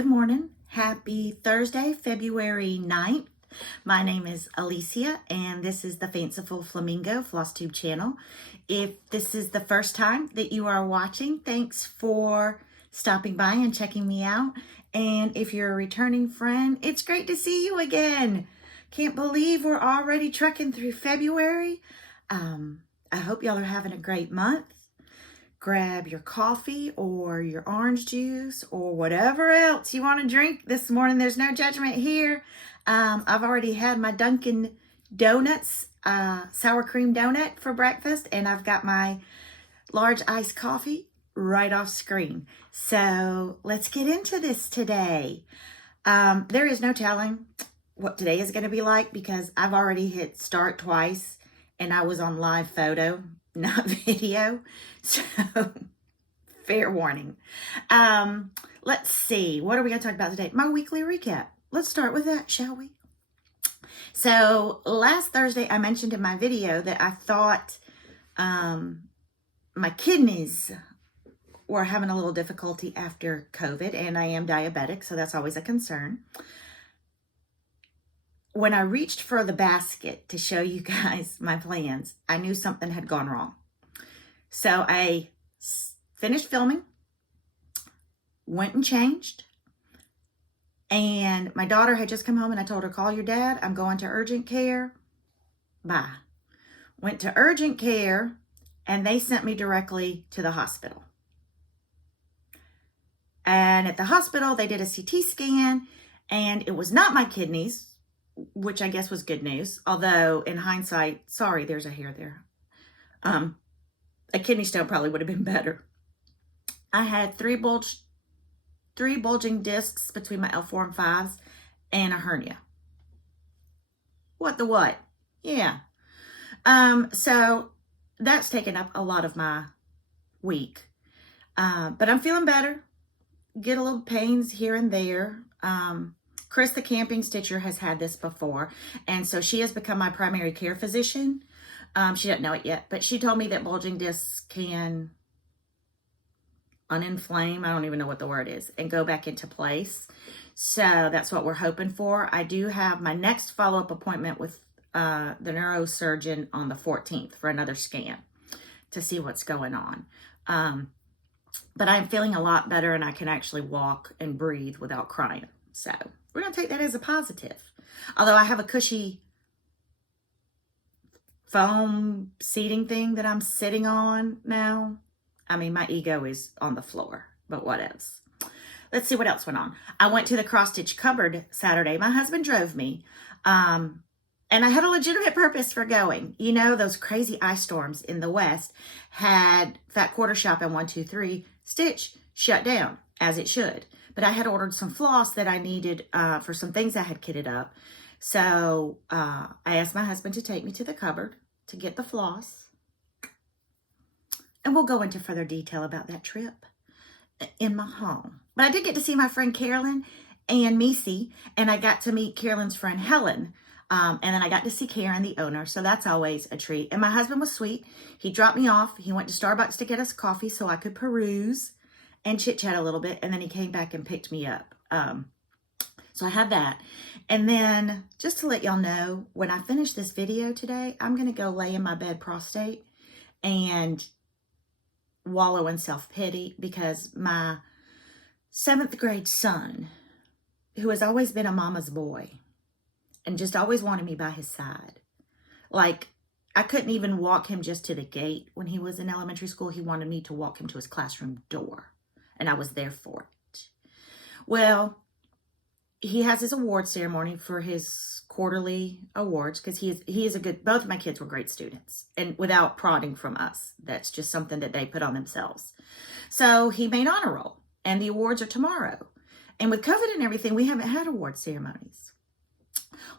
Good morning. Happy Thursday, February 9th. My name is Alicia, and this is the Fanciful Flamingo flosstube channel. If this is the first time that you are watching, thanks for stopping by and checking me out. And if you're a returning friend, it's great to see you again. Can't believe we're already trekking through February. I hope y'all are having a great month. Grab your coffee or your orange juice or whatever else you want to drink this morning. There's no judgment here. I've already had my Dunkin' Donuts, sour cream donut for breakfast, and I've got my large iced coffee right off screen. So let's get into this today. There is no telling what today is going to be like because I've already hit start twice and I was on live photo, not video. So fair warning. Let's see. What are we going to talk about today? My weekly recap. Let's start with that, shall we? So last Thursday, I mentioned in my video that I thought my kidneys were having a little difficulty after COVID, and I am diabetic, so that's always a concern. When I reached for the basket to show you guys my plans, I knew something had gone wrong. So I finished filming, went and changed, and my daughter had just come home and I told her, call your dad, I'm going to urgent care. Bye. Went to urgent care and they sent me directly to the hospital. And at the hospital, they did a CT scan and it was not my kidneys, which I guess was good news. Although in hindsight, sorry, there's a hair there. A kidney stone probably would have been better. I had three bulging discs between my L4 and 5s and a hernia. What the what? Yeah. So that's taken up a lot of my week. But I'm feeling better. Get a little pains here and there. Chris, the camping stitcher, has had this before. And so she has become my primary care physician. She doesn't know it yet, but she told me that bulging discs can uninflame, I don't even know what the word is, and go back into place. So that's what we're hoping for. I do have my next follow-up appointment with the neurosurgeon on the 14th for another scan to see what's going on. But I'm feeling a lot better and I can actually walk and breathe without crying. So we're going to take that as a positive. Although I have a cushy foam seating thing that I'm sitting on now. I mean, my ego is on the floor, but what else? Let's see what else went on. I went to the cross-stitch cupboard Saturday. My husband drove me, and I had a legitimate purpose for going. You know, those crazy ice storms in the West had Fat Quarter Shop and 123 Stitch shut down, as it should. But I had ordered some floss that I needed for some things I had kitted up. So I asked my husband to take me to the cupboard to get the floss. And we'll go into further detail about that trip in my home. But I did get to see my friend Carolyn and Missy, and I got to meet Carolyn's friend Helen. And then I got to see Karen, the owner, so that's always a treat. And my husband was sweet. He dropped me off. He went to Starbucks to get us coffee so I could peruse and chit-chat a little bit, and then he came back and picked me up. So I had that. And then, just to let y'all know, when I finish this video today, I'm going to go lay in my bed prostrate and wallow in self-pity because my 7th grade son, who has always been a mama's boy and just always wanted me by his side, like I couldn't even walk him just to the gate when he was in elementary school. He wanted me to walk him to his classroom door, and I was there for it. Well, he has his award ceremony for his quarterly awards because he is a good, both of my kids were great students, and without prodding from us, that's just something that they put on themselves. So he made honor roll and the awards are tomorrow. And with COVID and everything, we haven't had award ceremonies.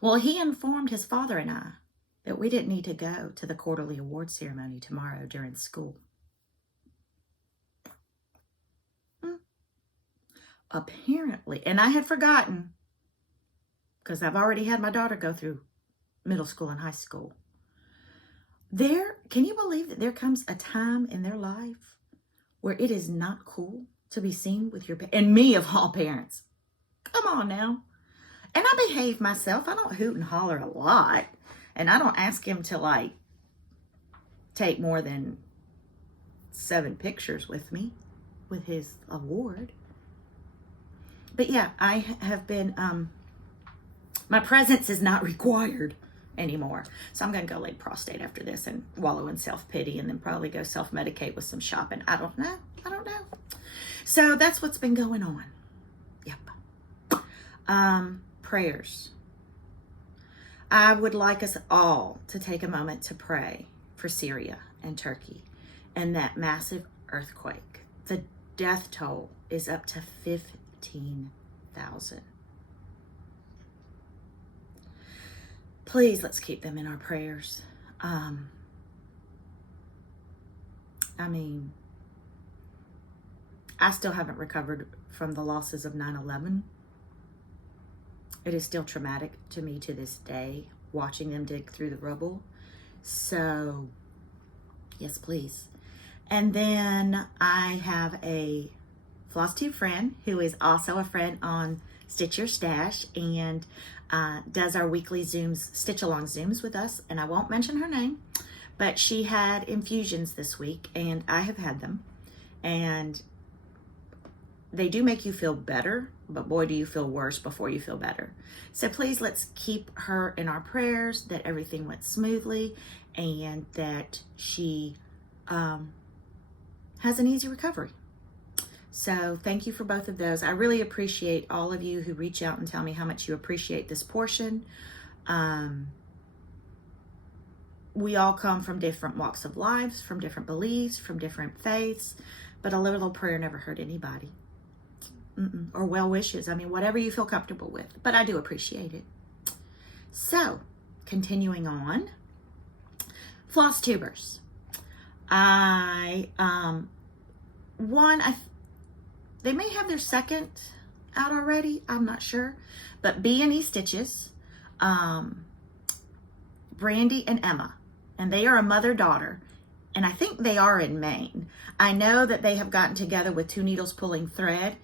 Well, he informed his father and I that we didn't need to go to the quarterly award ceremony tomorrow during school. Apparently, and I had forgotten because I've already had my daughter go through middle school and high school. Can you believe that there comes a time in their life where it is not cool to be seen with your, and me of all parents, Come on now. And I behave myself. I don't hoot and holler a lot. And I don't ask him to, like, take more than 7 pictures with me with his award. But yeah, I have been, my presence is not required anymore. So I'm going to go lay prostate after this and wallow in self-pity and then probably go self-medicate with some shopping. I don't know. So that's what's been going on. Yep. Prayers. I would like us all to take a moment to pray for Syria and Turkey and that massive earthquake. The death toll is up to 15,000. Please, let's keep them in our prayers. I mean, I still haven't recovered from the losses of 9/11. It is still traumatic to me to this day, watching them dig through the rubble. So, yes, please. And then I have a flosstube friend who is also a friend on Stitch Your Stash and does our weekly Zooms, stitch-along Zooms with us. And I won't mention her name, but she had infusions this week, and I have had them. And they do make you feel better, but boy, do you feel worse before you feel better. So please, let's keep her in our prayers, that everything went smoothly and that she has an easy recovery. So thank you for both of those. I really appreciate all of you who reach out and tell me how much you appreciate this portion. We all come from different walks of lives, from different beliefs, from different faiths, but a little prayer never hurt anybody. Or well wishes. I mean, whatever you feel comfortable with, but I do appreciate it. So, continuing on, floss tubers. They may have their second out already. I'm not sure, but B&E Stitches, Brandy and Emma, and they are a mother-daughter, and I think they are in Maine. I know that they have gotten together with Two Needles Pulling Thread.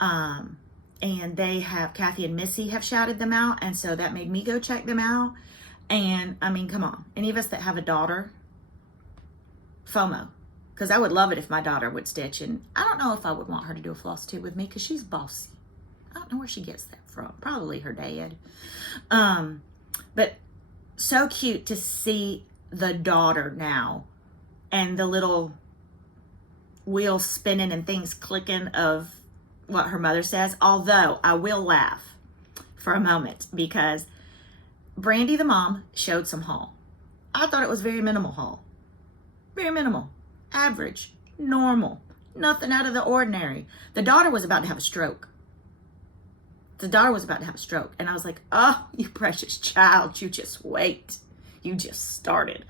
And they have, Kathy and Missy have shouted them out. And so that made me go check them out. And I mean, come on, any of us that have a daughter, FOMO, because I would love it if my daughter would stitch. And I don't know if I would want her to do a floss tube with me because she's bossy. I don't know where she gets that from. Probably her dad. But so cute to see the daughter now and the little wheels spinning and things clicking of what her mother says, although I will laugh for a moment because Brandy, the mom, showed some haul. I thought it was very minimal haul. Very minimal. Average. Normal. Nothing out of the ordinary. The daughter was about to have a stroke. And I was like, oh, you precious child, you just wait. You just started.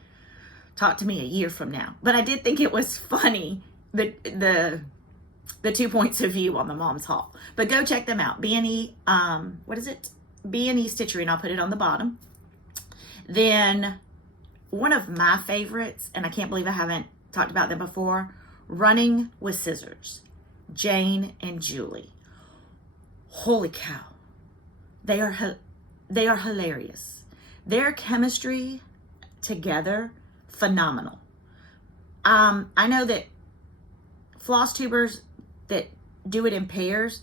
Talk to me a year from now. But I did think it was funny, the 2 points of view on the mom's haul. But go check them out. B&E, B&E Stitchery, and I'll put it on the bottom. Then one of my favorites, and I can't believe I haven't talked about them before, Running with Scissors, Jane and Julie. Holy cow. They are hilarious. Their chemistry together, phenomenal. I know that floss tubers that do it in pairs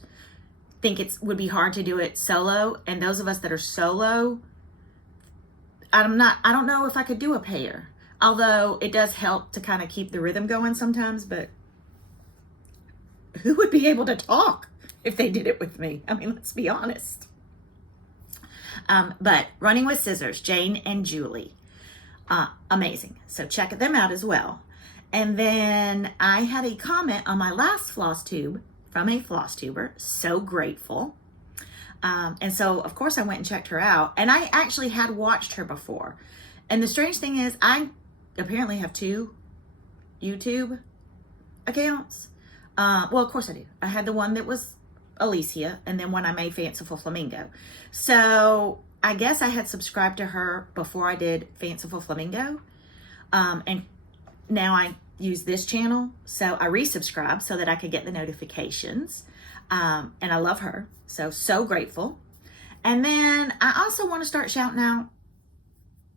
think would be hard to do it solo, and those of us that are solo, I don't know if I could do a pair, although it does help to kind of keep the rhythm going sometimes. But who would be able to talk if they did it with me? I mean, let's be honest. But Running with Scissors, Jane and Julie, amazing. So check them out as well. And then I had a comment on my last floss tube from a floss tuber. So grateful. And so, of course, I went and checked her out. And I actually had watched her before. And the strange thing is, I apparently have 2 YouTube accounts. Well, of course I do. I had the one that was Alicia, and then when I made Fanciful Flamingo. So I guess I had subscribed to her before I did Fanciful Flamingo. And now I use this channel, so I resubscribed so that I could get the notifications. And I love her. So grateful. And then I also want to start shouting out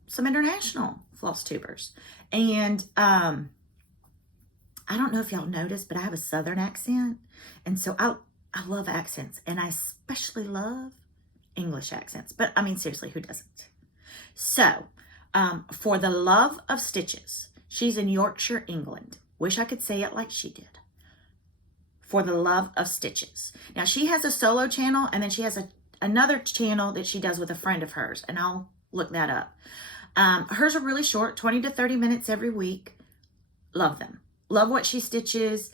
some international floss tubers. And I don't know if y'all noticed, but I have a Southern accent. And so I love accents. And I especially love English accents. But I mean, seriously, who doesn't? So for the love of stitches, she's in Yorkshire, England. Wish I could say it like she did. For the love of stitches. Now, she has a solo channel, and then she has another channel that she does with a friend of hers, and I'll look that up. Hers are really short, 20 to 30 minutes every week. Love them. Love what she stitches.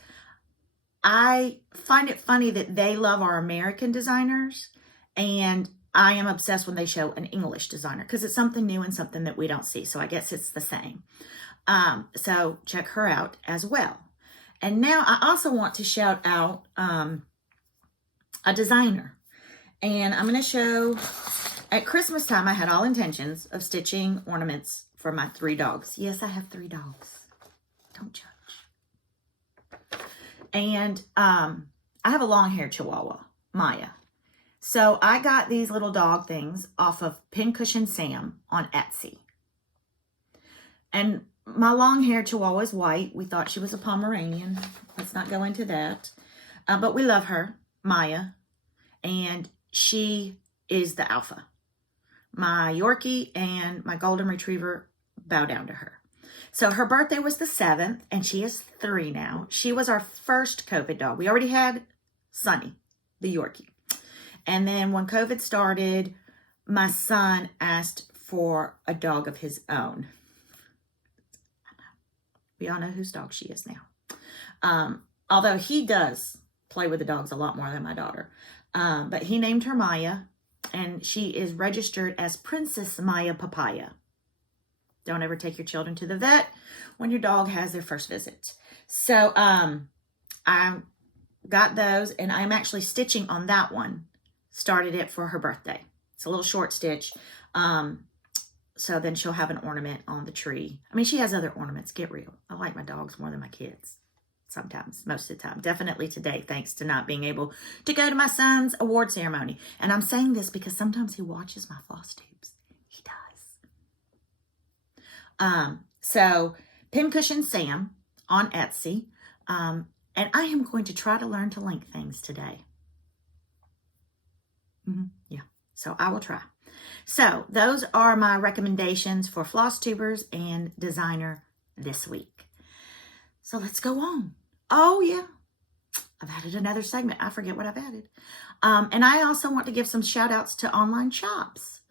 I find it funny that they love our American designers, and I am obsessed when they show an English designer because it's something new and something that we don't see. So I guess it's the same. So check her out as well. And now I also want to shout out a designer. And I'm going to show, at Christmas time, I had all intentions of stitching ornaments for my 3 dogs. Yes, I have 3 dogs. Don't judge. And I have a long-haired Chihuahua, Maya. So I got these little dog things off of Pincushion Sam on Etsy. And my long-haired Chihuahua is white. We thought she was a Pomeranian. Let's not go into that. But we love her, Maya. And she is the alpha. My Yorkie and my Golden Retriever bow down to her. So her birthday was the 7th, and she is 3 now. She was our first COVID dog. We already had Sunny, the Yorkie. And then when COVID started, my son asked for a dog of his own. We all know whose dog she is now. Although he does play with the dogs a lot more than my daughter. But he named her Maya, and she is registered as Princess Maya Papaya. Don't ever take your children to the vet when your dog has their first visit. So I got those, and I'm actually stitching on that one. Started it for her birthday. It's a little short stitch. So then she'll have an ornament on the tree. I mean, she has other ornaments. Get real. I like my dogs more than my kids. Sometimes, most of the time. Definitely today, thanks to not being able to go to my son's award ceremony. And I'm saying this because sometimes he watches my floss tubes. He does. So, Pincushion Sam on Etsy. And I am going to try to learn to link things today. Yeah, so I will try. So those are my recommendations for floss tubers and designer this week. So let's go on. Oh yeah, I've added another segment. I forget what I've added. And I also want to give some shout outs to online shops.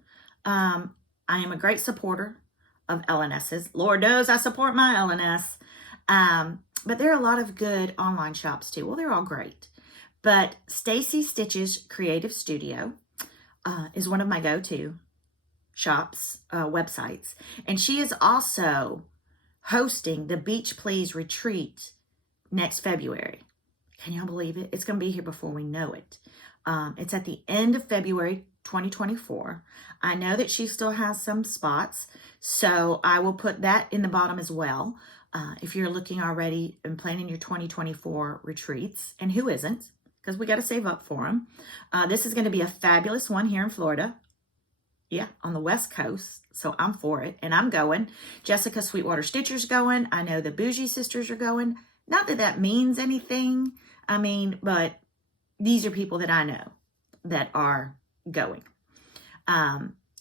I am a great supporter of LNS's. Lord knows I support my LNS. But there are a lot of good online shops too. Well, they're all great. But Stacy Stitch's Creative Studio is one of my go-to shops, websites. And she is also hosting the Beach Please Retreat next February. Can y'all believe it? It's going to be here before we know it. It's at the end of February 2024. I know that she still has some spots, so I will put that in the bottom as well. If you're looking already and planning your 2024 retreats, and who isn't? Because we got to save up for them. This is going to be a fabulous one here in Florida. Yeah, on the West Coast. So I'm for it. And I'm going. Jessica Sweetwater Stitcher's going. I know the Bougie sisters are going. Not that that means anything. I mean, but these are people that I know that are going.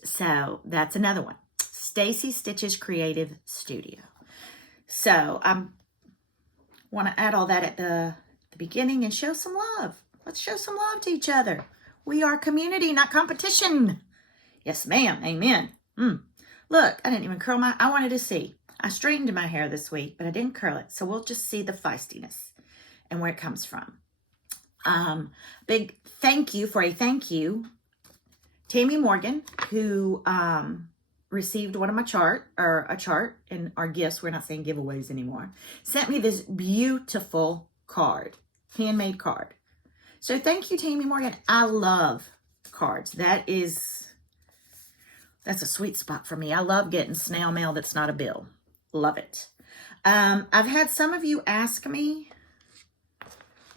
So that's another one. Stacy Stitch's Creative Studio. So I want to add all that at the beginning and show some love. Let's show some love to each other. We are community, not competition. Yes, ma'am. Amen. Look, I didn't even curl I wanted to see. I straightened my hair this week, but I didn't curl it. So we'll just see the feistiness and where it comes from. Big thank you, Tammy Morgan, who received one of my a chart in our gifts. We're not saying giveaways anymore. Sent me this beautiful card, handmade card. So thank you, Tammy Morgan. I love cards. That's a sweet spot for me. I love getting snail mail that's not a bill. Love it. I've had some of you ask me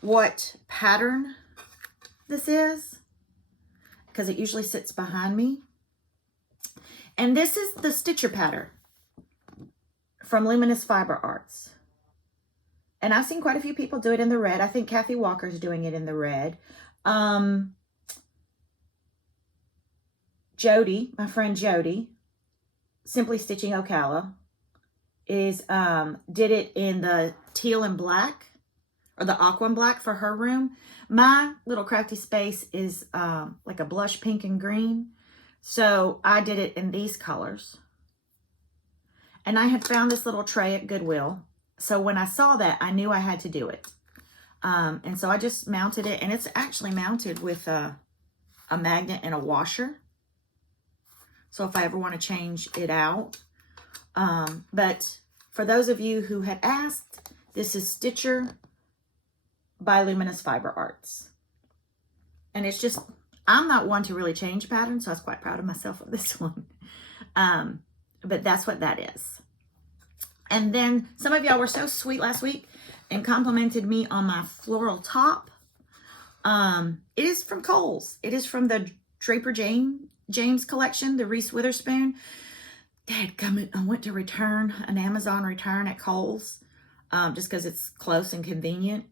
what pattern this is, because it usually sits behind me. And this is the Stitcher pattern from Luminous Fiber Arts. And I've seen quite a few people do it in the red. I think Kathy Walker's doing it in the red. Jody, my friend Jody, Simply Stitching Ocala, did it in the teal and black, or the aqua and black for her room. My little crafty space is like a blush pink and green. So I did it in these colors. And I had found this little tray at Goodwill. So when I saw that, I knew I had to do it. And so I just mounted it. And it's actually mounted with a magnet and a washer. So if I ever want to change it out. But for those of you who had asked, this is Stitcher by Luminous Fiber Arts. And it's just, I'm not one to really change patterns, so I was quite proud of myself of this one. But that's what that is. And then some of y'all were so sweet last week and complimented me on my floral top. It is from Kohl's. It is from the Draper James collection, the Reese Witherspoon. Dadgummit, I went to return an Amazon return at Kohl's just because it's close and convenient.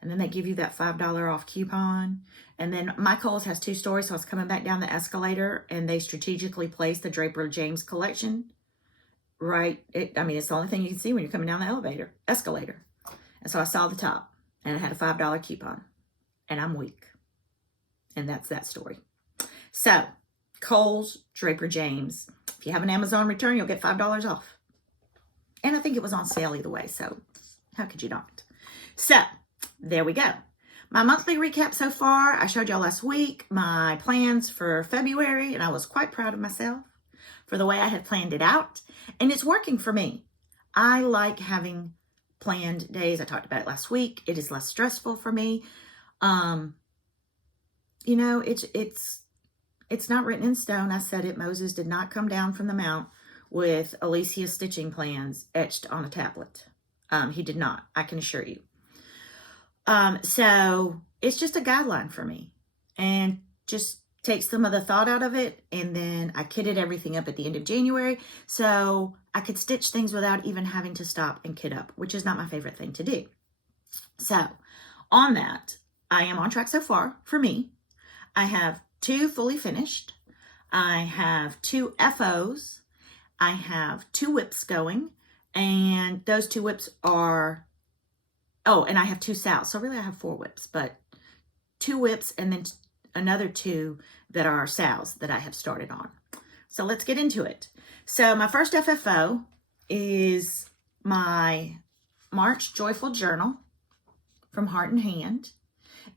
And then they give you that $5 off coupon. And then my Kohl's has 2 stories, so I was coming back down the escalator, and they strategically placed the Draper James collection right. I mean, it's the only thing you can see when you're coming down the escalator. And so I saw the top, and it had a $5 coupon. And I'm weak. And that's that story. So, Kohl's, Draper James. If you have an Amazon return, you'll get $5 off. And I think it was on sale either way, so how could you not? So, there we go. My monthly recap so far, I showed y'all last week my plans for February, and I was quite proud of myself for the way I had planned it out. And it's working for me. I like having planned days. I talked about it last week. It is less stressful for me. You know, it's not written in stone. I said it. Moses did not come down from the mount with Alicia's stitching plans etched on a tablet. He did not, I can assure you. So it's just a guideline for me, and just take some of the thought out of it. And then I kitted everything up at the end of January, so I could stitch things without even having to stop and kit up, which is not my favorite thing to do. So on that, I am on track so far for me. I have 2 fully finished. I have 2 FOs. I have 2 whips going, and those 2 whips are, oh, and I have 2 sows. So really I have 4 whips, but 2 whips and then another 2 that are sows that I have started on. So let's get into it. So my first FFO is my March Joyful Journal from Heart and Hand.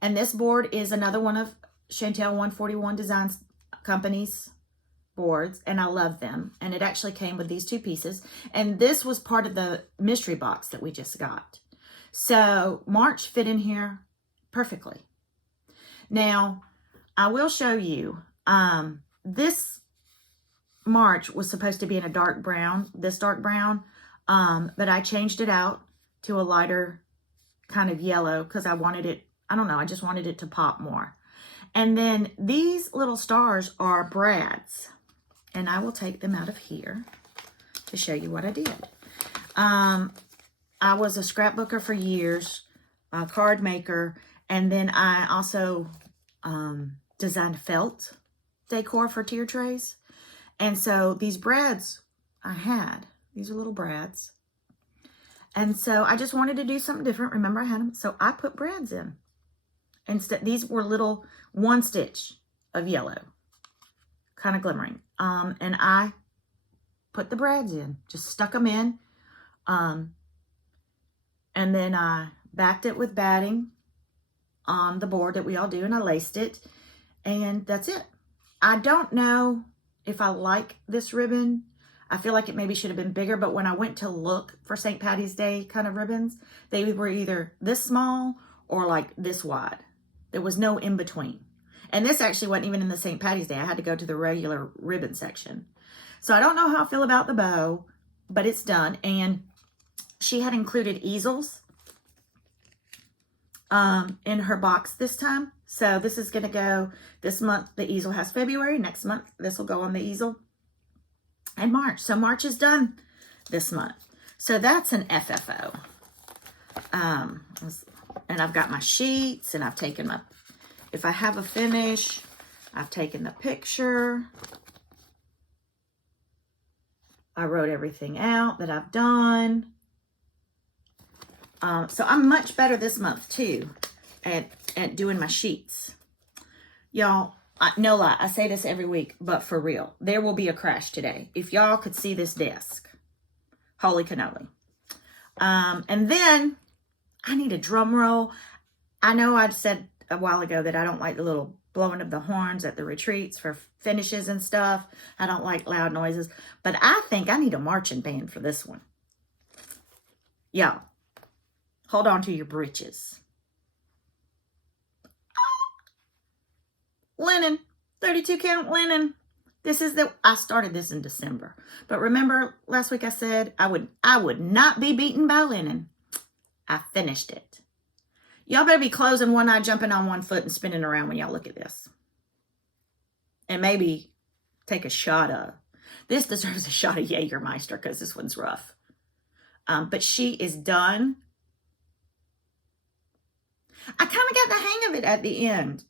And this board is another one of Chantel 141 Designs Company's boards, and I love them. And it actually came with these 2 pieces. And this was part of the mystery box that we just got. So March fit in here perfectly. Now, I will show you, this March was supposed to be in a dark brown, this dark brown, but I changed it out to a lighter kind of yellow because I wanted it, I don't know, I just wanted it to pop more. And then these little stars are brads, and I will take them out of here to show you what I did. I was a scrapbooker for years, a card maker, and then I also designed felt decor for tier trays. And so these brads I had, these are little brads. And so I just wanted to do something different. Remember, I had them, so I put brads in. Instead, these were little 1 stitch of yellow, kind of glimmering. And I put the brads in, just stuck them in. And then I backed it with batting on the board that we all do, and I laced it, and that's it. I don't know if I like this ribbon. I feel like it maybe should have been bigger, but when I went to look for St. Patty's Day kind of ribbons, they were either this small or like this wide. There was no in between. And this actually wasn't even in the St. Patty's Day. I had to go to the regular ribbon section. So I don't know how I feel about the bow, but it's done. And she had included easels in her box this time. So this is going to go this month. The easel has February. Next month, this will go on the easel. And March. So March is done this month. So that's an FFO. And I've got my sheets, and I've taken my, if I have a finish, I've taken the picture. I wrote everything out that I've done. So I'm much better this month too at doing my sheets. Y'all, no lie, I say this every week, but for real, there will be a crash today. If y'all could see this desk, holy cannoli. And then I need a drum roll. I know I'd said a while ago that I don't like the little blowing of the horns at the retreats for finishes and stuff. I don't like loud noises, but I think I need a marching band for this one. Y'all, hold on to your britches. Linen, 32 count linen. This is I started this in December, but remember last week I said I would not be beaten by linen. I finished it. Y'all better be closing one eye, jumping on one foot, and spinning around when y'all look at this. And maybe take a shot of, this deserves a shot of Jägermeister because this one's rough. But she is done. I kind of got the hang of it at the end.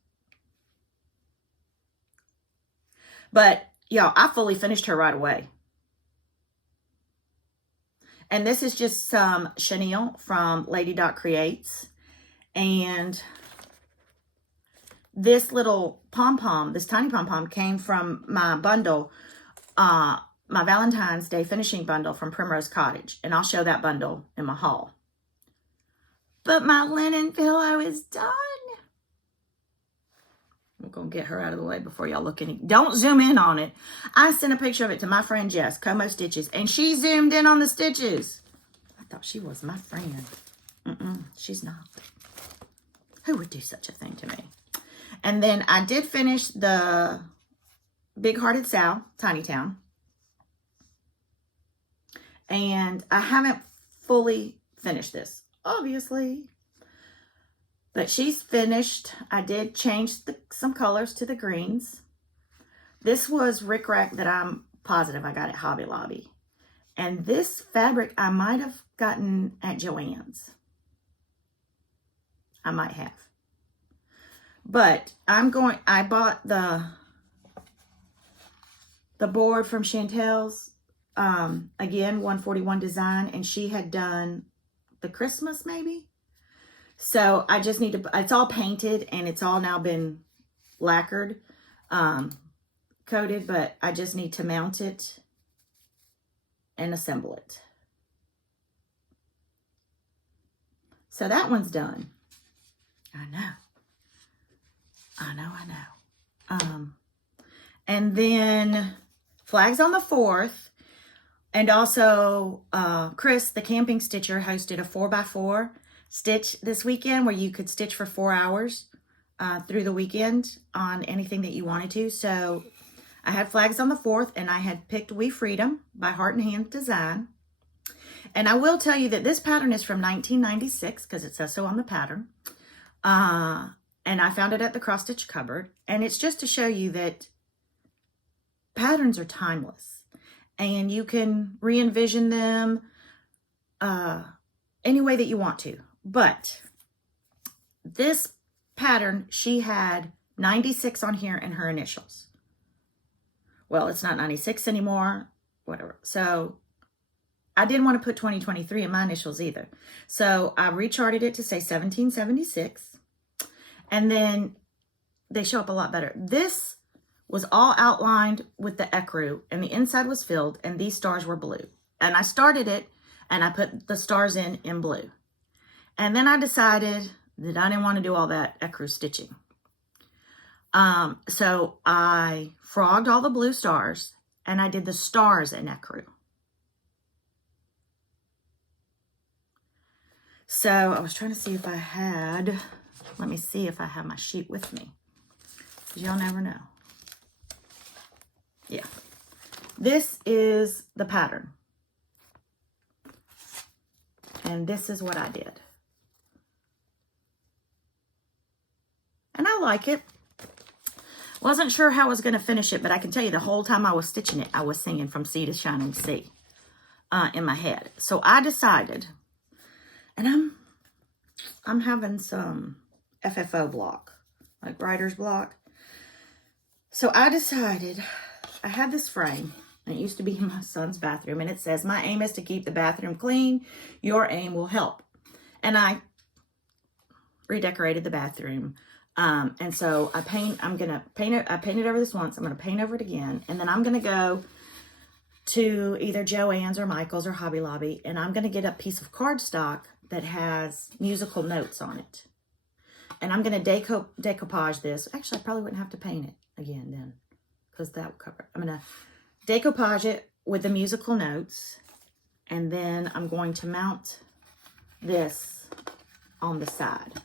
But, y'all, I fully finished her right away. And this is just some chenille from Lady Dot Creates. And this little pom-pom, this tiny pom-pom came from my bundle, my Valentine's Day finishing bundle from Primrose Cottage. And I'll show that bundle in my haul. But my linen pillow is done. I'm going to get her out of the way before y'all look any. Don't zoom in on it. I sent a picture of it to my friend Jess, Como Stitches, and she zoomed in on the stitches. I thought she was my friend. She's not. Who would do such a thing to me? And then I did finish the Big Hearted Sal, Tiny Town. And I haven't fully finished this, obviously. But she's finished. I did change some colors to the greens. This was rickrack that I'm positive I got at Hobby Lobby. And this fabric I might have gotten at Joann's. I might have. But I bought the board from Chantel's, again, 141 design, and she had done the Christmas maybe. So I just need to, it's all painted and it's all now been lacquered, coated, but I just need to mount it and assemble it. So that one's done. I know. And then Flags on the 4th. And also Chris, the camping stitcher, hosted a 4x4 stitch this weekend where you could stitch for 4 hours through the weekend on anything that you wanted to. So I had Flags on the 4th, and I had picked We Freedom by Heart and Hand Design. And I will tell you that this pattern is from 1996 because it says so on the pattern. And I found it at the cross stitch cupboard. And it's just to show you that patterns are timeless and you can re-envision them any way that you want to. But this pattern, she had 96 on here in her initials. Well, it's not 96 anymore, whatever. So I didn't want to put 2023 in my initials either. So I recharted it to say 1776. And then they show up a lot better. This was all outlined with the ecru, and the inside was filled, and these stars were blue. And I started it, and I put the stars in blue. And then I decided that I didn't want to do all that ecru stitching. So I frogged all the blue stars, and I did the stars in ecru. So I was trying to see if I had, let me see if I have my sheet with me. Y'all never know. Yeah. This is the pattern. And this is what I did. like it. Wasn't sure how I was going to finish it, but I can tell you the whole time I was stitching it, I was singing From Sea to Shining Sea in my head. So I decided, and I'm having some FFO block, like writer's block. So I decided, I had this frame, and it used to be in my son's bathroom, and it says, my aim is to keep the bathroom clean. Your aim will help. And I redecorated the bathroom. And so I painted over this once. I'm going to paint over it again. And then I'm going to go to either Joann's or Michael's or Hobby Lobby. And I'm going to get a piece of cardstock that has musical notes on it. And I'm going to decoupage this. Actually, I probably wouldn't have to paint it again then, because that would cover it. I'm going to decoupage it with the musical notes. And then I'm going to mount this on the side.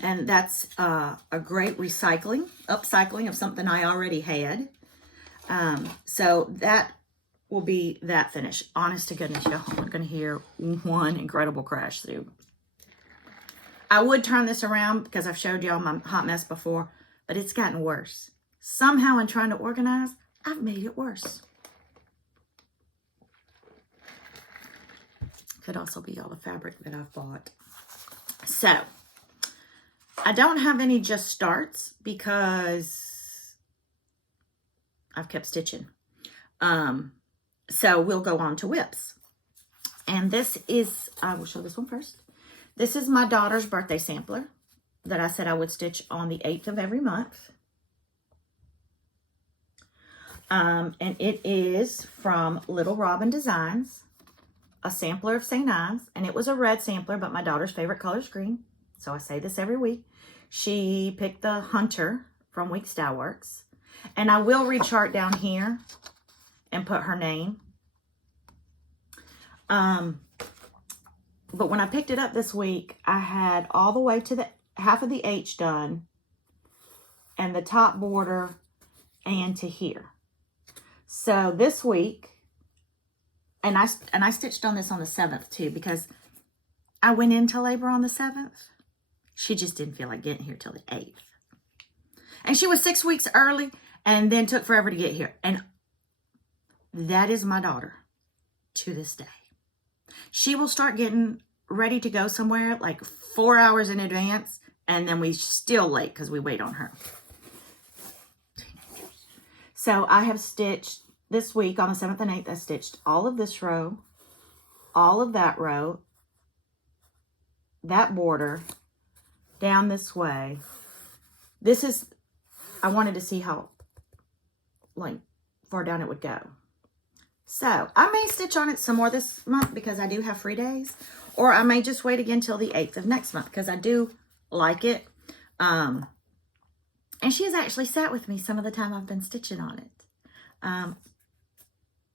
And that's a great upcycling of something I already had. So that will be that finish. Honest to goodness, y'all are going to hear one incredible crash through. I would turn this around because I've showed y'all my hot mess before, but it's gotten worse. Somehow in trying to organize, I've made it worse. Could also be all the fabric that I've bought. So I don't have any just starts because I've kept stitching. So we'll go on to whips. And this is, I will show this one first. This is my daughter's birthday sampler that I said I would stitch on the 8th of every month. And it is from Little Robin Designs, a sampler of St. Ives. And it was a red sampler, but my daughter's favorite color is green. So I say this every week. She picked the Hunter from Week Style Works. And I will rechart down here and put her name. But when I picked it up this week, I had all the way to the half of the H done and the top border and to here. So this week, and I stitched on this on the 7th too, because I went into labor on the 7th. She just didn't feel like getting here till the 8th. And she was 6 weeks early and then took forever to get here. And that is my daughter to this day. She will start getting ready to go somewhere like 4 hours in advance, and then we still late because we wait on her. So I have stitched this week on the 7th and 8th, I stitched all of this row, all of that row, that border, down this way. This is, I wanted to see how like far down it would go. So I may stitch on it some more this month because I do have free days, or I may just wait again till the 8th of next month because I do like it. And she has actually sat with me some of the time I've been stitching on it.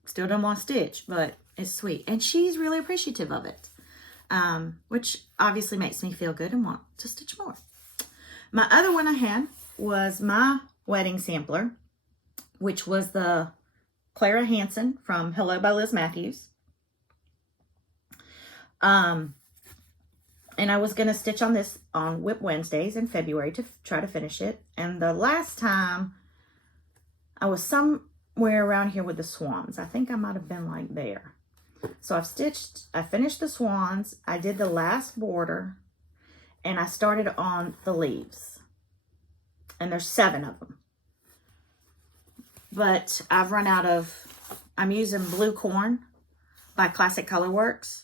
Still don't want to stitch, but it's sweet. And she's really appreciative of it, which obviously makes me feel good and want to stitch more. My other one I had was my wedding sampler, which was the Clara Hansen from Hello by Liz Matthews. And I was going to stitch on this on Whip Wednesdays in February to try to finish it. And the last time I was somewhere around here with the swans. I think I might have been like there. So I finished the swans. I did the last border and I started on the leaves. And there's 7 of them. But I've run out of, I'm using Blue Corn by Classic Colorworks.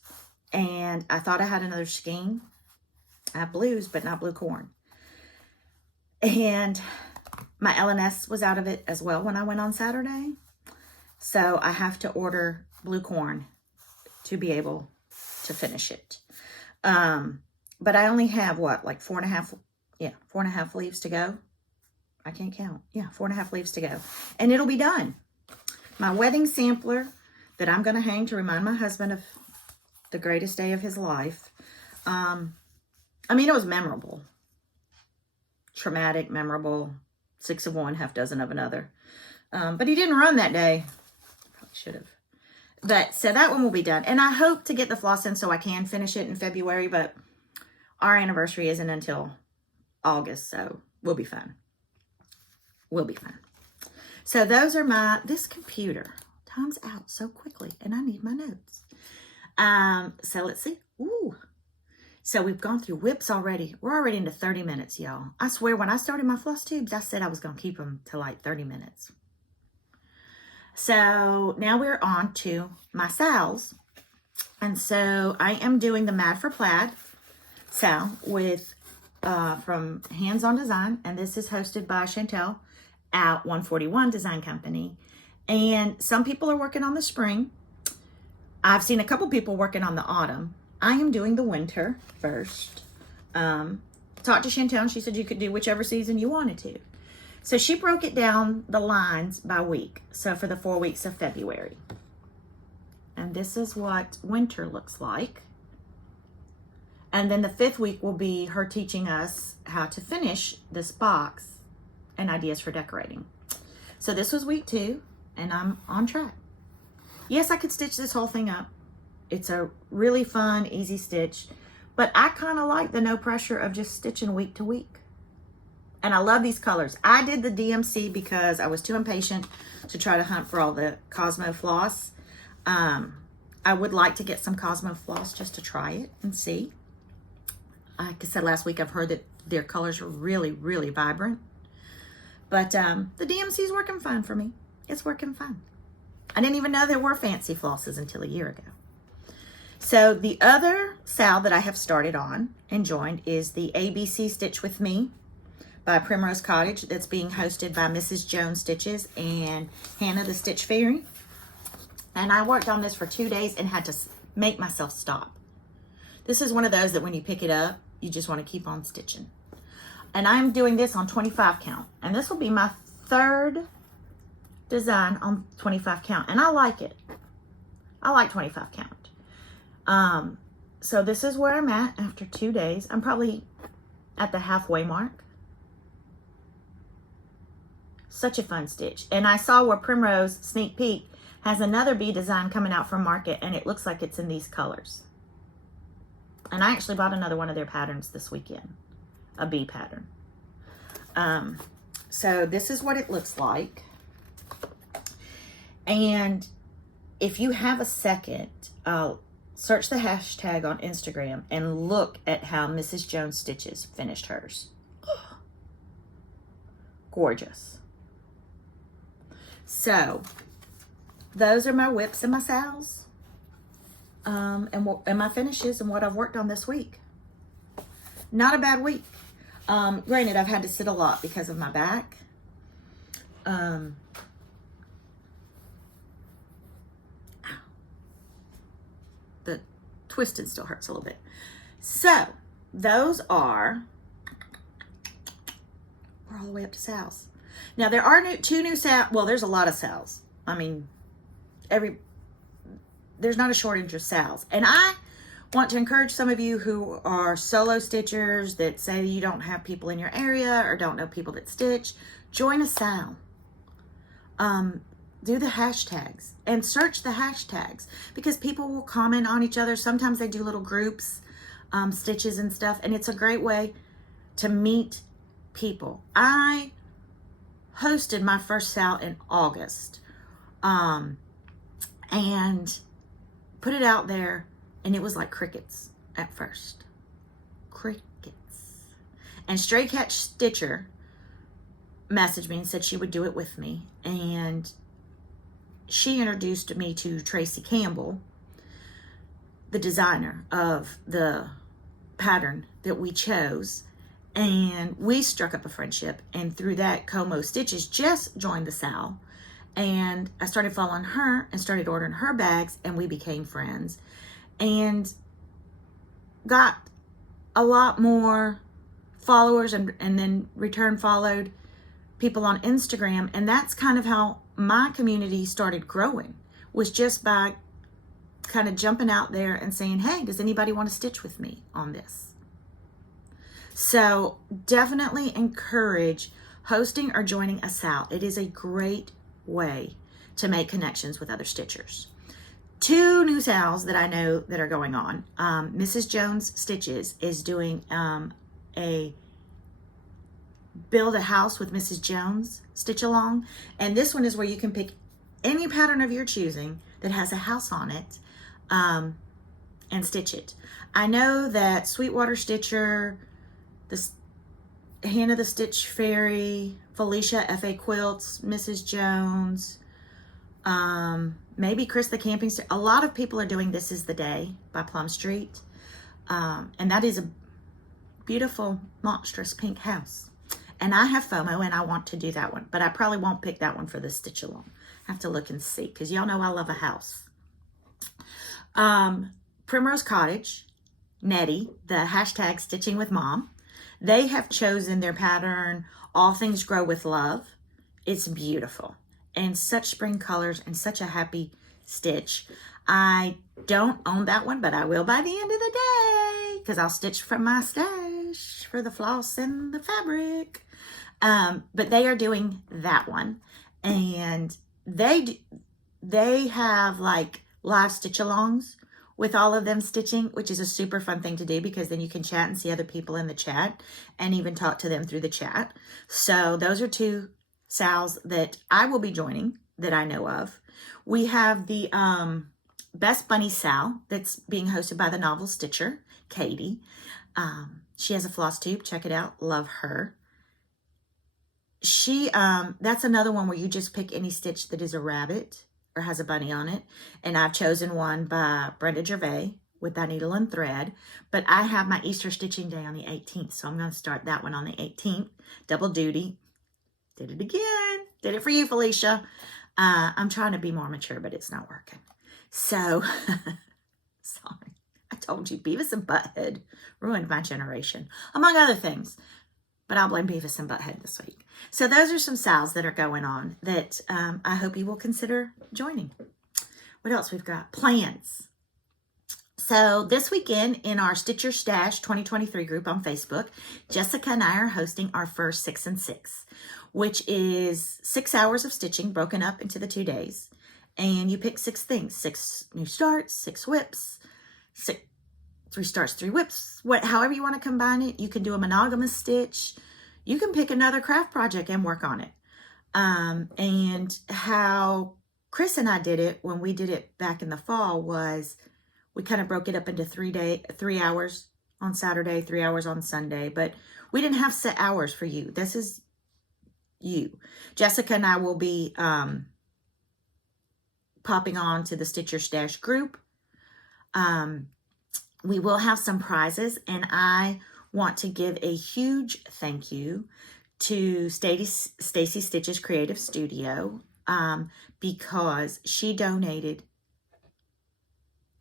And I thought I had another skein. I have blues, but not blue corn. And my LNS was out of it as well when I went on Saturday. So I have to order blue corn to be able to finish it. But I only have what, like 4.5 leaves to go. I can't count. Yeah, 4.5 leaves to go. And it'll be done. My wedding sampler that I'm going to hang to remind my husband of the greatest day of his life. I mean, it was memorable. Traumatic, memorable. 6 of one, half dozen of another. But he didn't run that day. Probably should have. But so that one will be done. And I hope to get the floss in so I can finish it in February, but our anniversary isn't until August, so we'll be fine. We'll be fine. So those are this computer. Time's out so quickly, and I need my notes. So let's see. Ooh. So we've gone through whips already. We're already into 30 minutes, y'all. I swear, when I started my floss tubes, I said I was going to keep them to like 30 minutes. So now we're on to my sals. And so I am doing the Mad for Plaid sal with from Hands On Design. And this is hosted by Chantel at 141 Design Company. And some people are working on the spring. I've seen a couple people working on the autumn. I am doing the winter first. Talked to Chantel and she said you could do whichever season you wanted to. So she broke it down, the lines by week. So for the 4 weeks of February. And this is what winter looks like. And then the 5th week will be her teaching us how to finish this box and ideas for decorating. So this was week 2 and I'm on track. Yes, I could stitch this whole thing up. It's a really fun, easy stitch, but I kind of like the no pressure of just stitching week to week. And I love these colors. I did the DMC because I was too impatient to try to hunt for all the Cosmo floss. I would like to get some Cosmo floss just to try it and see. Like I said last week, I've heard that their colors are really, really vibrant. But the DMC is working fine for me. It's working fine. I didn't even know there were fancy flosses until a year ago. So the other sal that I have started on and joined is the ABC Stitch With Me by Primrose Cottage that's being hosted by Mrs. Jones Stitches and Hannah the Stitch Fairy. And I worked on this for 2 days and had to make myself stop. This is one of those that when you pick it up, you just want to keep on stitching. And I'm doing this on 25 count. And this will be my 3rd design on 25 count. And I like it. I like 25 count. So this is where I'm at after 2 days. I'm probably at the halfway mark. Such a fun stitch. And I saw where Primrose Sneak Peek has another bee design coming out from market, and it looks like it's in these colors. And I actually bought another one of their patterns this weekend, a bee pattern. So this is what it looks like. And if you have a second, search the hashtag on Instagram and look at how Mrs. Jones Stitches finished hers. Gorgeous. So those are my whips and my sals, and my finishes and what I've worked on this week. Not a bad week. Granted, I've had to sit a lot because of my back. The twisted still hurts a little bit. So those are, we're all the way up to sals. Now there are 2 new sals. Well, there's a lot of sals. I mean, there's not a shortage of sals. And I want to encourage some of you who are solo stitchers that say you don't have people in your area or don't know people that stitch. Join a sal. Do the hashtags and search the hashtags because people will comment on each other. Sometimes they do little groups, stitches and stuff. And it's a great way to meet people. I hosted my first sal in August. And put it out there, and it was like crickets at first. Crickets. And Stray Cat Stitcher messaged me and said she would do it with me. And she introduced me to Tracy Campbell, the designer of the pattern that we chose. And we struck up a friendship. And through that, Como Stitches just joined the sal. And I started following her and started ordering her bags, and we became friends and got a lot more followers and then return followed people on Instagram. And that's kind of how my community started growing, was just by kind of jumping out there and saying, hey, does anybody want to stitch with me on this? So definitely encourage hosting or joining a sal. It is a great way to make connections with other stitchers. two new sales that I know that are going on. Mrs. Jones Stitches is doing a build a house with Mrs. Jones stitch along. And this one is where you can pick any pattern of your choosing that has a house on it and stitch it. I know that Sweetwater Stitcher, the Hannah the Stitch Fairy, Felicia F.A. Quilts, Mrs. Jones, maybe Chris the Camping Star. A lot of people are doing This Is the Day by Plum Street. And that is a beautiful, monstrous pink house. And I have FOMO and I want to do that one, but I probably won't pick that one for the stitch along. I have to look and see, because y'all know I love a house. Primrose Cottage, Nettie, the hashtag Stitching with Mom. They have chosen their pattern, All Things Grow with Love. It's beautiful and such spring colors and such a happy stitch. I don't own that one, but I will by the end of the day, because I'll stitch from my stash for the floss and the fabric. But they are doing that one, and they have like live stitch alongs with all of them stitching, which is a super fun thing to do, because then you can chat and see other people in the chat and even talk to them through the chat. So those are two sales that I will be joining that I know of. We have the Best Bunny Sal that's being hosted by the novel stitcher, Katie. She has a floss tube. Check it out. Love her. That's another one where you just pick any stitch that is a rabbit or has a bunny on it. And I've chosen one by Brenda Gervais with that needle and thread. But I have my Easter stitching day on the 18th. So I'm going to start that one on the 18th. Double duty. Did it again. Did it for you, Felicia. I'm trying to be more mature, but it's not working. So, sorry. I told you, Beavis and Butthead ruined my generation, among other things. But I'll blame Beavis and Butthead this week. So those are some sales that are going on that I hope you will consider joining. What else we've got? Plans. So this weekend in our Stitch Your Stash 2023 group on Facebook, Jessica and I are hosting our first 6 and 6, which is 6 hours of stitching broken up into the 2 days. And you pick 6 things, 6 new starts, 6 whips, 3 starts, 3 whips, however you want to combine it. You can do a monogamous stitch. You can pick another craft project and work on it. And how Chris and I did it when we did it back in the fall was we kind of broke it up into 3 hours on Saturday, 3 hours on Sunday, but we didn't have set hours for you. This is you. Jessica and I will be popping on to the Stitch Your Stash group. We will have some prizes, and I want to give a huge thank you to Stacy Stitches Creative Studio because she donated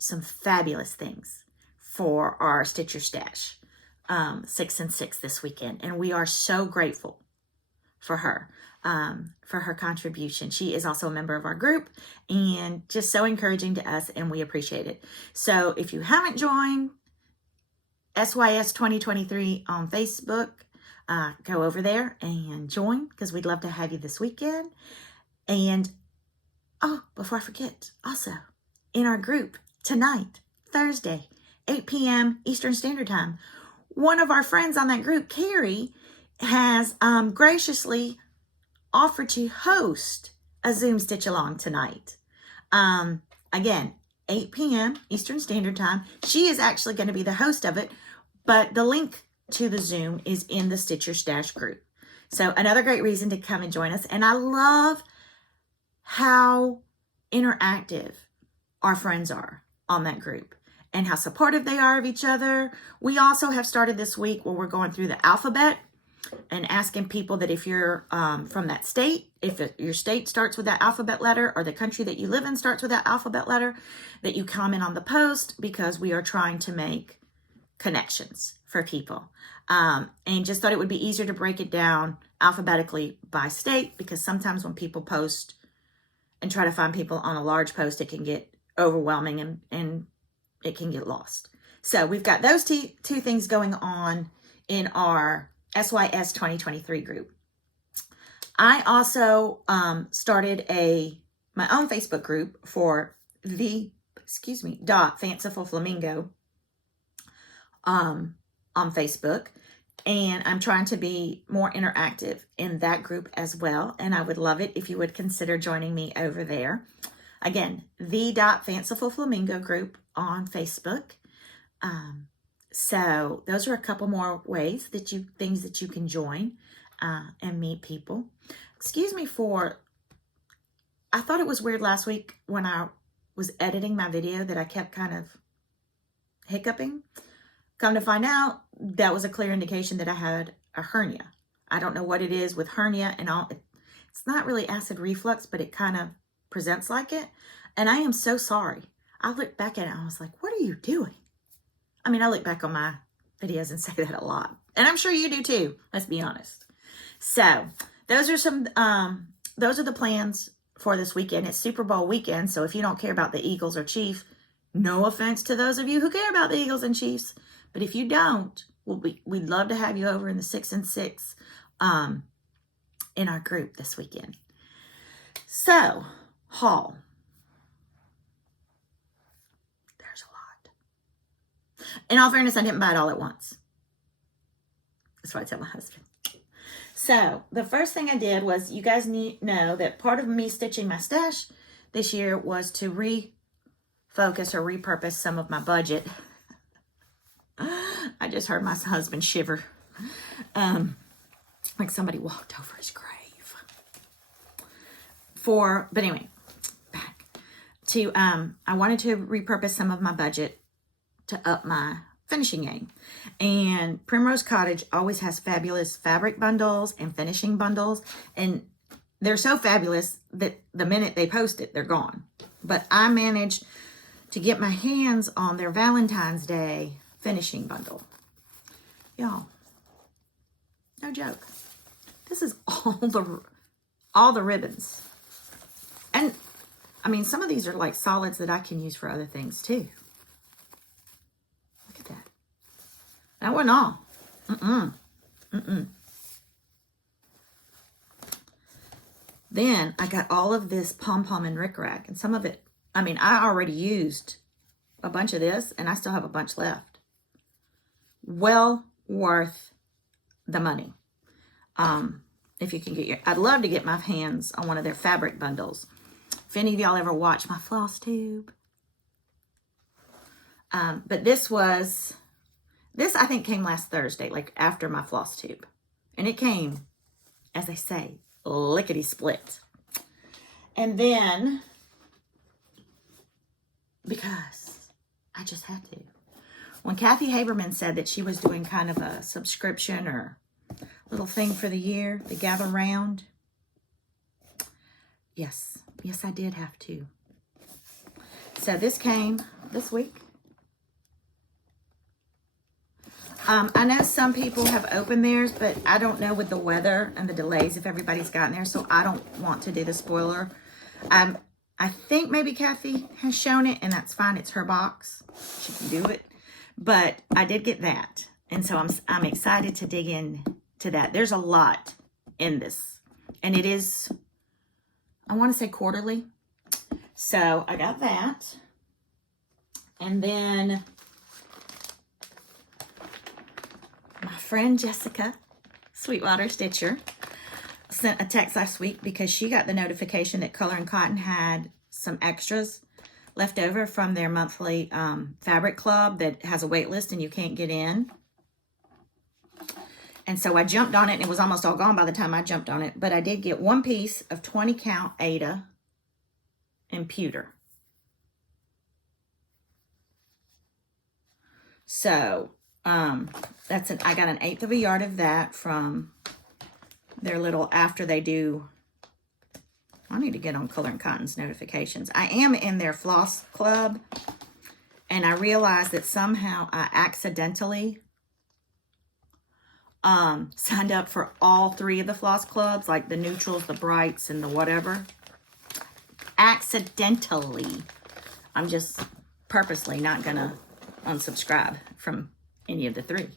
some fabulous things for our Stitch Your Stash 6 and 6 this weekend, and we are so grateful for her contribution. She is also a member of our group and just so encouraging to us, and we appreciate it. So if you haven't joined SYS 2023 on Facebook, go over there and join, because we'd love to have you this weekend. And before I forget, also in our group tonight, Thursday, 8 p.m. Eastern Standard Time, one of our friends on that group, Carrie, has graciously offered to host a Zoom stitch along tonight. Again, 8 p.m. Eastern Standard Time. She is actually going to be the host of it, but the link to the Zoom is in the Stitch Your Stash group. So another great reason to come and join us. And I love how interactive our friends are on that group and how supportive they are of each other. We also have started this week where we're going through the alphabet and asking people that if you're from that state, if your state starts with that alphabet letter, or the country that you live in starts with that alphabet letter, that you comment on the post, because we are trying to make connections for people. And just thought it would be easier to break it down alphabetically by state, because sometimes when people post and try to find people on a large post, it can get overwhelming and it can get lost. So we've got those two things going on in our SYS 2023 group. I also started my own Facebook group for the excuse me, dot Fanciful Flamingo on Facebook. And I'm trying to be more interactive in that group as well. And I would love it if you would consider joining me over there. Again, the Fanciful Flamingo group on Facebook. So those are a couple more ways that things that you can join and meet people. Excuse me I thought it was weird last week when I was editing my video that I kept kind of hiccuping. Come to find out, that was a clear indication that I had a hernia. I don't know what it is with hernia and all. It's not really acid reflux, but it kind of presents like it. And I am so sorry. I looked back at it and I was like, what are you doing? I mean, I look back on my videos and say that a lot. And I'm sure you do too, let's be honest. So those are the plans for this weekend. It's Super Bowl weekend. So if you don't care about the Eagles or Chiefs, no offense to those of you who care about the Eagles and Chiefs, but if you don't, we'd love to have you over in the 6 and 6 in our group this weekend. So, haul. There's a lot. In all fairness, I didn't buy it all at once. That's what I tell my husband. So, the first thing I did was, you guys know that part of me stitching my stash this year was to refocus or repurpose some of my budget. I just heard my husband shiver. Like somebody walked over his grave. But anyway, back to, I wanted to repurpose some of my budget to up my finishing game. And Primrose Cottage always has fabulous fabric bundles and finishing bundles. And they're so fabulous that the minute they post it, they're gone. But I managed to get my hands on their Valentine's Day finishing bundle. Y'all, no joke. This is all the ribbons. And I mean, some of these are like solids that I can use for other things too. Look at that. That wasn't all. Then I got all of this pom-pom and rickrack, and some of it, I mean, I already used a bunch of this and I still have a bunch left. Well worth the money. If you can get I'd love to get my hands on one of their fabric bundles. If any of y'all ever watch my floss tube. But this I think came last Thursday, like after my floss tube. And it came, as they say, lickety split. And then, because I just had to. When Kathy Haberman said that she was doing kind of a subscription or little thing for the year, the gather round. Yes, I did have to. So this came this week. I know some people have opened theirs, but I don't know with the weather and the delays if everybody's gotten there, so I don't want to do the spoiler. I think maybe Kathy has shown it, and that's fine. It's her box. She can do it. But I did get that, and so I'm excited to dig in to that. There's a lot in this, and it is, I want to say quarterly. So I got that, and then my friend Jessica, Sweetwater Stitcher, sent a text last week because she got the notification that Color and Cotton had some extras left over from their monthly fabric club that has a wait list and you can't get in. And so I jumped on it, and it was almost all gone by the time I jumped on it. But I did get one piece of 20 count Ada and pewter. So I got an 1/8 of a yard of that from their little, after they do, I need to get on Color and Cotton's notifications. I am in their floss club, and I realized that somehow I accidentally signed up for all 3 of the floss clubs, like the neutrals, the brights, and the whatever. Accidentally. I'm just purposely not gonna unsubscribe from any of the 3.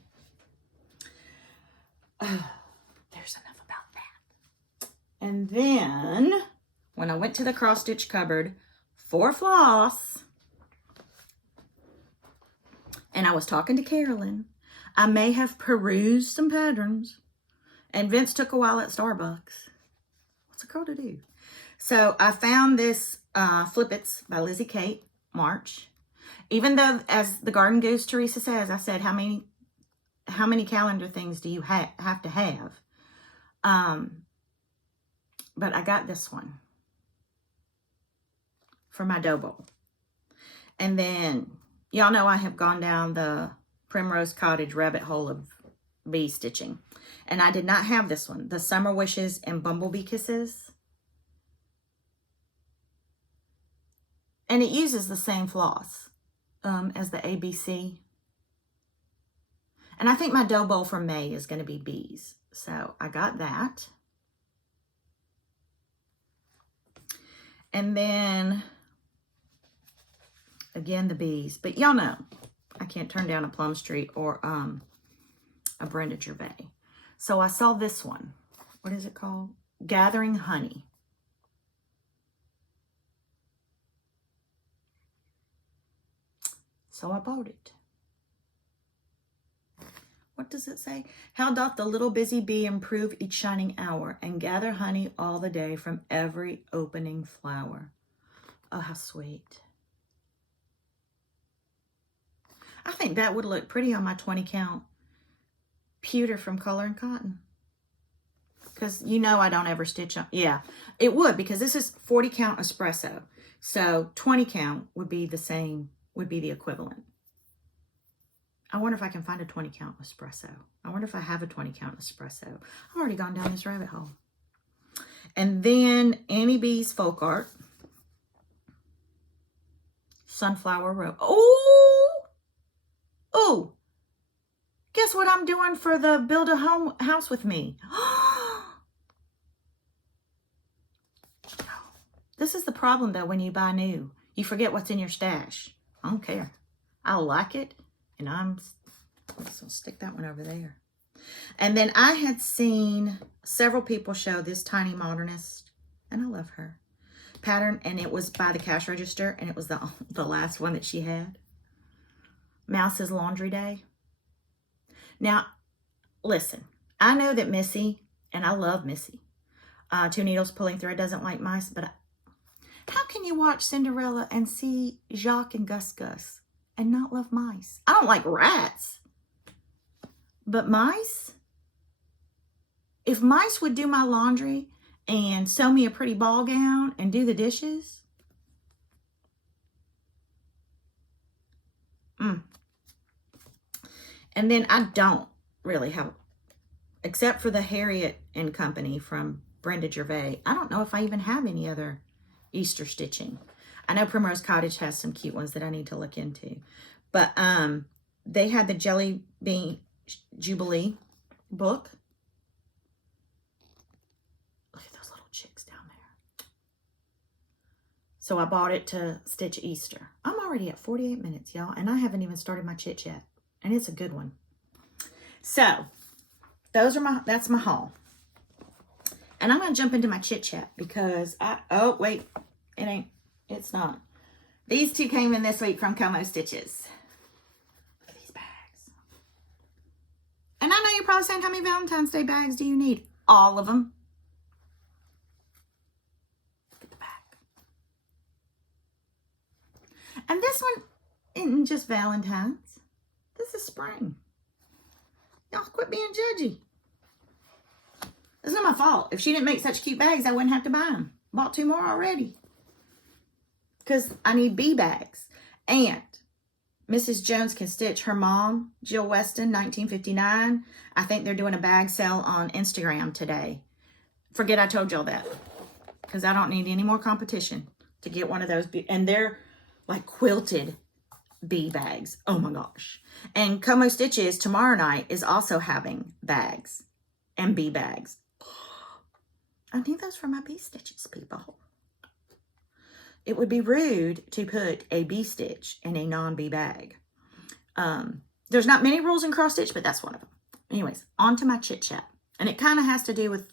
There's enough about that. And then when I went to the cross stitch cupboard for floss, And I was talking to Carolyn. I may have perused some patterns. And Vince took a while at Starbucks. What's a girl to do? So I found this Flippets by Lizzie Kate, March. Even though, as the Garden Goose Teresa says, I said, how many calendar things do you have to have? But I got this one for my dough bowl. And then, y'all know I have gone down the Primrose Cottage rabbit hole of bee stitching. And I did not have this one, the Summer Wishes and Bumblebee Kisses. And it uses the same floss as the ABC. And I think my dough bowl for May is going to be bees. So I got that. And then, again, the bees. But y'all know, I can't turn down a Plum Street or a Brenda Gervais. So I saw this one. What is it called? Gathering Honey. So I bought it. What does it say? How doth the little busy bee improve each shining hour and gather honey all the day from every opening flower. Oh, how sweet. I think that would look pretty on my 20 count pewter from Color and Cotton. Because you know I don't ever stitch on. Yeah, it would, because this is 40 count espresso. So 20 count would be the same, would be the equivalent. I wonder if I can find a 20 count espresso. I wonder if I have a 20 count espresso. I've already gone down this rabbit hole. And then Annie B's Folk Art. Sunflower Row. Oh! Oh! Guess what I'm doing for the Build a House with Me? This is the problem, though, when you buy new. You forget what's in your stash. I don't care. I like it. And I'm just gonna stick that one over there. And then I had seen several people show this Tiny Modernist, and I love her, pattern, and it was by the cash register, and it was the last one that she had. Mouse's Laundry Day. Now, listen, I know that Missy, and I love Missy, Two Needles Pulling Thread doesn't like mice, but how can you watch Cinderella and see Jacques and Gus Gus and not love mice? I don't like rats, but mice? If mice would do my laundry and sew me a pretty ball gown and do the dishes, And then I don't really have, except for the Harriet and Company from Brenda Gervais, I don't know if I even have any other Easter stitching. I know Primrose Cottage has some cute ones that I need to look into. But they had the Jelly Bean Jubilee book. Look at those little chicks down there. So I bought it to stitch Easter. I'm already at 48 minutes, y'all, and I haven't even started my chit yet. And it's a good one. So, that's my haul. And I'm going to jump into my chit chat because oh, wait, it's not. These two came in this week from Como Stitches. Look at these bags. And I know you're probably saying, how many Valentine's Day bags do you need? All of them. Look at the back. And this one isn't just Valentine's. This is spring. Y'all quit being judgy. It's not my fault. If she didn't make such cute bags, I wouldn't have to buy them. Bought 2 more already. Because I need bee bags. And Mrs. Jones Can Stitch, her mom, Jill Weston, 1959. I think they're doing a bag sale on Instagram today. Forget I told y'all that. Because I don't need any more competition to get one of those. And they're like quilted bee bags. Oh my gosh. And Como Stitches tomorrow night is also having bags and bee bags. I need those for my bee stitches, people. It would be rude to put a bee stitch in a non-bee bag. There's not many rules in cross stitch, but that's one of them. Anyways, on to my chit chat. And it kind of has to do with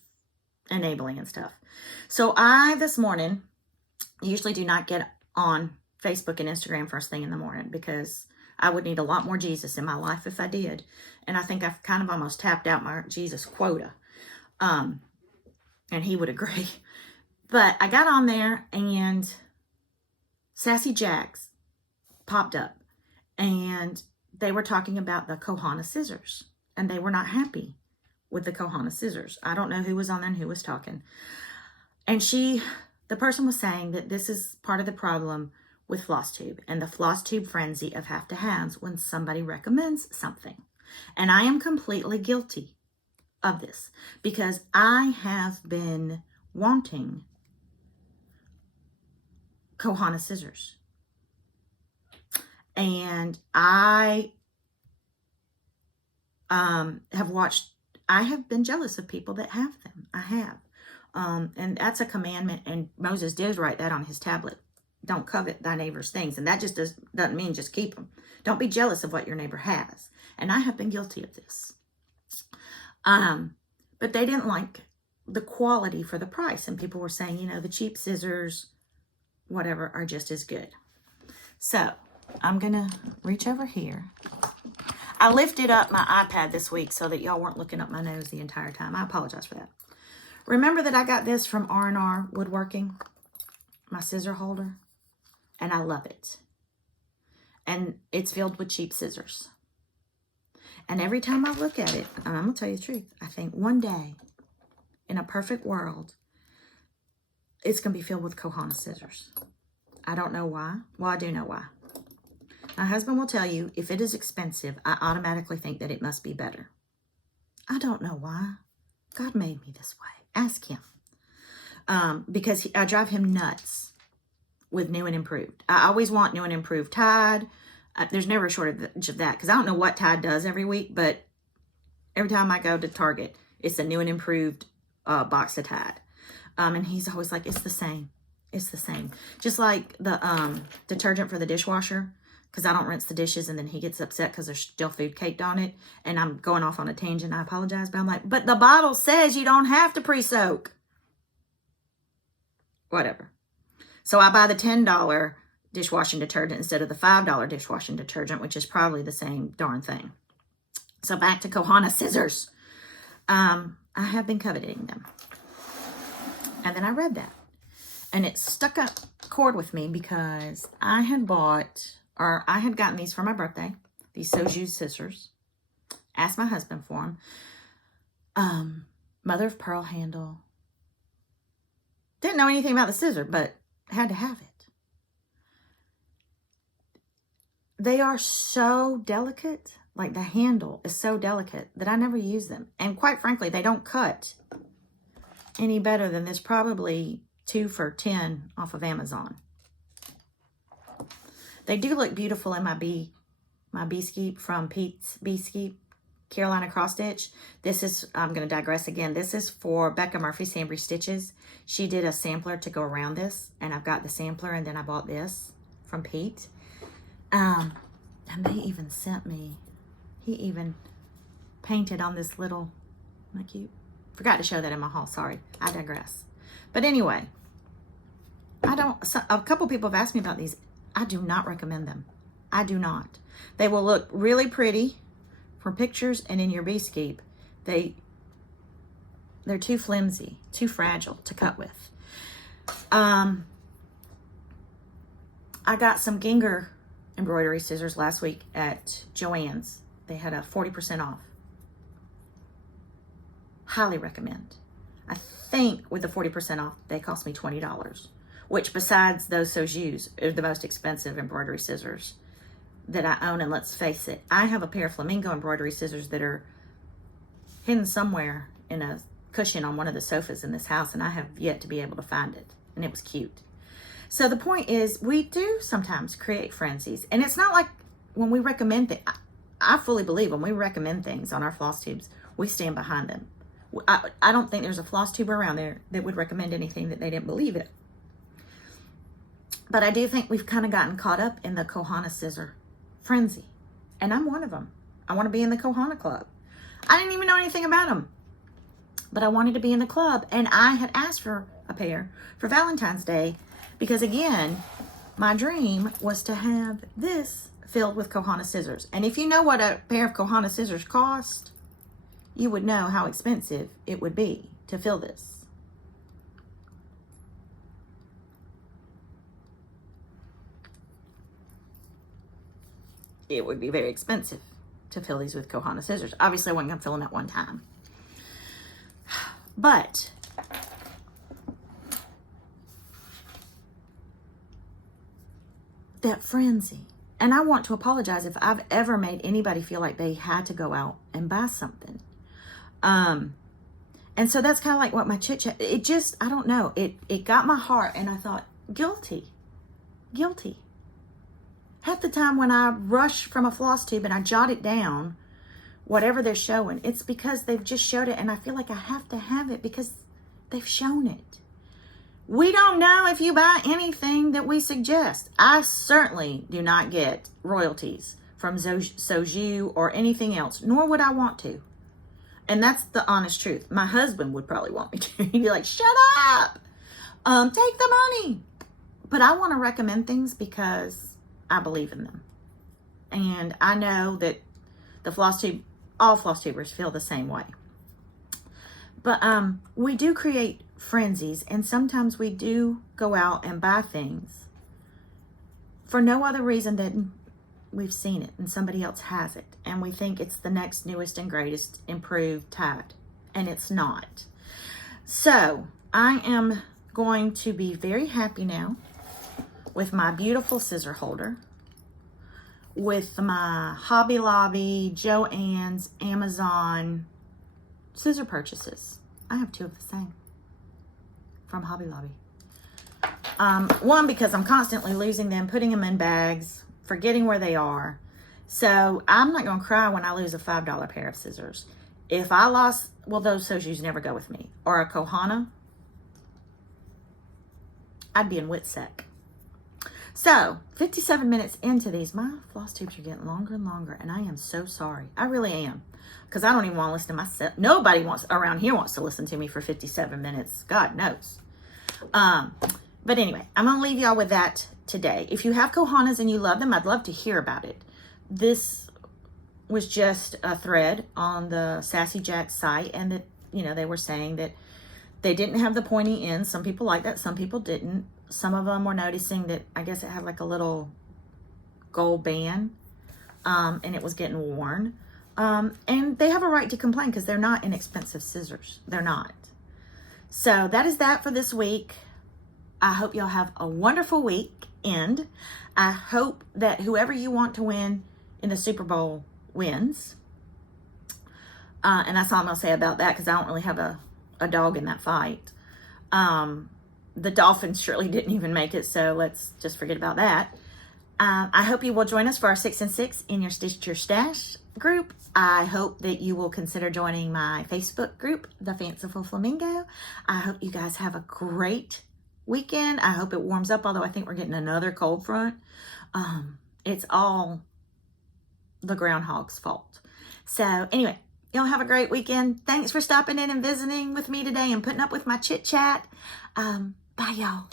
enabling and stuff. So I, this morning, usually do not get on Facebook and Instagram first thing in the morning because I would need a lot more Jesus in my life if I did. And I think I've kind of almost tapped out my Jesus quota. And he would agree. But I got on there and Sassy Jacks popped up. And they were talking about the Kohana scissors. And they were not happy with the Kohana scissors. I don't know who was on there and who was talking. And the person was saying that this is part of the problem with flosstube and the flosstube frenzy of have to haves when somebody recommends something. And I am completely guilty of this because I have been wanting Kohana scissors. And I have been jealous of people that have them. I have. And that's a commandment, and Moses did write that on his tablet. Don't covet thy neighbor's things. And that just doesn't mean just keep them. Don't be jealous of what your neighbor has. And I have been guilty of this. But they didn't like the quality for the price. And people were saying, you know, the cheap scissors, whatever, are just as good. So I'm going to reach over here. I lifted up my iPad this week so that y'all weren't looking up my nose the entire time. I apologize for that. Remember that I got this from R&R Woodworking, my scissor holder, and I love it. And it's filled with cheap scissors. And every time I look at it, and I'm going to tell you the truth, I think one day, in a perfect world, it's going to be filled with Kohana scissors. I don't know why. Well, I do know why. My husband will tell you, if it is expensive, I automatically think that it must be better. I don't know why. God made me this way. Ask him. Because I drive him nuts with new and improved. I always want new and improved Tide. There's never a shortage of that because I don't know what Tide does every week, but every time I go to Target, it's a new and improved box of Tide. And he's always like, it's the same. It's the same. Just like the detergent for the dishwasher, because I don't rinse the dishes, and then he gets upset because there's still food caked on it. And I'm going off on a tangent. I apologize, but I'm like, but the bottle says you don't have to pre-soak. Whatever. So I buy the $10 dishwashing detergent instead of the $5 dishwashing detergent, which is probably the same darn thing. So back to Kohana scissors. I have been coveting them. And then I read that. And it stuck a chord with me because I had gotten these for my birthday. These Soju scissors. Asked my husband for them. Mother of pearl handle. Didn't know anything about the scissor, but had to have it. They are so delicate. Like the handle is so delicate that I never use them. And quite frankly, they don't cut any better than this probably 2 for $10 off of Amazon. They do look beautiful in my B-skeep from Pete's B-skeep, Carolina cross stitch. This is, I'm going to digress again. This is for Becca Murphy's Sambry Stitches. She did a sampler to go around this, and I've got the sampler, and then I bought this from Pete. And they even sent me, he even painted on this little, isn't that cute? Forgot to show that in my haul, sorry. I digress. But anyway, a couple people have asked me about these. I do not recommend them. I do not. They will look really pretty for pictures and in your B-skeep. They're too flimsy, too fragile to cut with. I got some Ginger embroidery scissors last week at Joann's. They had a 40% off. Highly recommend. I think with the 40% off, they cost me $20, which besides those Sojus are the most expensive embroidery scissors that I own. And let's face it, I have a pair of Flamingo embroidery scissors that are hidden somewhere in a cushion on one of the sofas in this house, and I have yet to be able to find it. And it was cute. So the point is, we do sometimes create frenzies. And it's not like when we recommend things, I fully believe when we recommend things on our floss tubes, we stand behind them. I don't think there's a floss tuber around there that would recommend anything that they didn't believe in. But I do think we've kind of gotten caught up in the Kohana scissor frenzy. And I'm one of them. I want to be in the Kohana club. I didn't even know anything about them. But I wanted to be in the club. And I had asked for a pair for Valentine's Day. Because again, my dream was to have this filled with Kohana scissors. And if you know what a pair of Kohana scissors cost, you would know how expensive it would be to fill this. It would be very expensive to fill these with Kohana scissors. Obviously, I wasn't going to fill them at one time. But that frenzy. And I want to apologize if I've ever made anybody feel like they had to go out and buy something. And so that's kind of like what my chit chat, it just, I don't know. It got my heart, and I thought, guilty. Half the time when I rush from a floss tube and I jot it down, whatever they're showing, it's because they've just showed it, and I feel like I have to have it because they've shown it. We don't know if you buy anything that we suggest. I certainly do not get royalties from Soju or anything else, nor would I want to. And that's the honest truth. My husband would probably want me to. He'd be like, shut up. Take the money. But I want to recommend things because I believe in them. And I know that the floss tube, all floss tubers feel the same way. But we do create frenzies, and sometimes we do go out and buy things for no other reason than we've seen it and somebody else has it, and we think it's the next newest and greatest improved Tide, and it's not. So I am going to be very happy now with my beautiful scissor holder, with my Hobby Lobby, Joann's, Amazon scissor purchases. I have 2 of the same from Hobby Lobby. One, because I'm constantly losing them, putting them in bags, forgetting where they are. So I'm not going to cry when I lose a $5 pair of scissors. If I lost, well, those Sojus never go with me, or a Kohana, I'd be in Witsec. So 57 minutes into these, my floss tubes are getting longer and longer, and I am so sorry. I really am, because I don't even want to listen to myself. Nobody around here wants to listen to me for 57 minutes. God knows. But anyway, I'm going to leave y'all with that today. If you have Kohanas and you love them, I'd love to hear about it. This was just a thread on the Sassy Jack site, and that, you know, they were saying that they didn't have the pointy ends. Some people like that, some people didn't. Some of them were noticing that, I guess it had like a little gold band, and it was getting worn. And they have a right to complain because they're not inexpensive scissors. They're not. So that is that for this week. I hope y'all have a wonderful weekend. I hope that whoever you want to win in the Super Bowl wins. And that's all I'm going to say about that, because I don't really have a dog in that fight. The Dolphins surely didn't even make it, so let's just forget about that. I hope you will join us for our 6 and 6 in your Stitch Your Stash group. I hope that you will consider joining my Facebook group, the Fanciful Flamingo. I hope you guys have a great weekend. I hope it warms up, although I think we're getting another cold front. It's all the groundhog's fault. So anyway, y'all have a great weekend. Thanks for stopping in and visiting with me today and putting up with my chit chat. Bye, y'all.